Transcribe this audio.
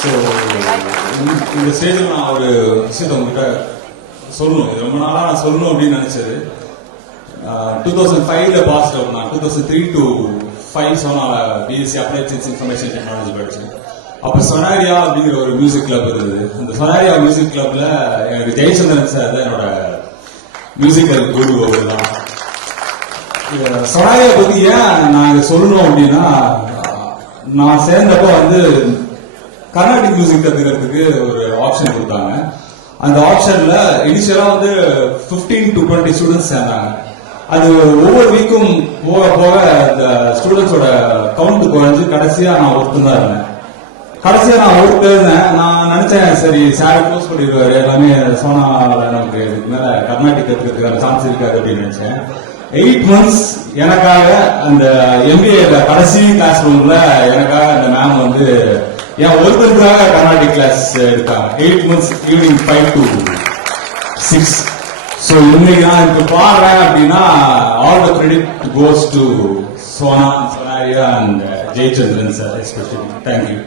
So இந்த ஸ்டேஜில் நான் ஒரு விஷயத்தை உங்ககிட்ட சொல்லணும். இது ரொம்ப நாளாக நான் சொல்லணும் அப்படின்னு நினைச்சது. 2005 பாஸ் அவுட். நான் 2003 to 5 சோனால BSc applied science information technology படித்தேன். அப்போ சொனாரியா அப்படிங்கிற ஒரு மியூசிக் கிளப் இருந்தது. அந்த சொனாரியா மியூசிக் கிளப்ல எனக்கு ஜெயச்சந்திரன் சார் தான் என்னோட மியூசிக்கல் குரு. அவர்தான் சொனாரியா பத்தி ஏன் நான் இதை சொல்லணும் அப்படின்னா, நான் சேர்ந்தப்போ வந்து கர்நாடிக் மியூசிக் கத்துக்கிறதுக்கு ஒரு ஆப்ஷன் கொடுத்தாங்க. அந்த ஆப்ஷன்ல இனிஷியலா வந்து 15 to 20 ஸ்டூடெண்ட்ஸ் சேர்ந்தாங்க. அது ஒவ்வொரு வீக்கும் போக போக அந்த ஸ்டூடெண்ட்ஸோட கவுண்ட் குறைஞ்சு கடைசியா நான் ஒருத்தன் தான் இருந்தேன். நான் நினைச்சேன் சரி சார் க்ளோஸ் பண்ணிடுவாரு, எல்லாமே சோனால நமக்கு இதுக்கு மேல கர்நாடிக் கத்துக்கிறதுக்கான சான்ஸ் இருக்காது அப்படின்னு நினைச்சேன். 8 months எனக்காக அந்த எம்பிஏ கடைசி கிளாஸ் ரூம்ல எனக்காக அந்த மேம் வந்து என் ஒருத்தருக்காக கர்நாடிக் கிளாஸ் எடுத்தாங்க. 8 months ஈவினிங் 5 to 6. ஸோ இன்னைக்கு நான் இப்ப பாடுறேன் அப்படின்னா all the credit goes to Sona, Sonaria and Jayachandran sir especially. Thank you.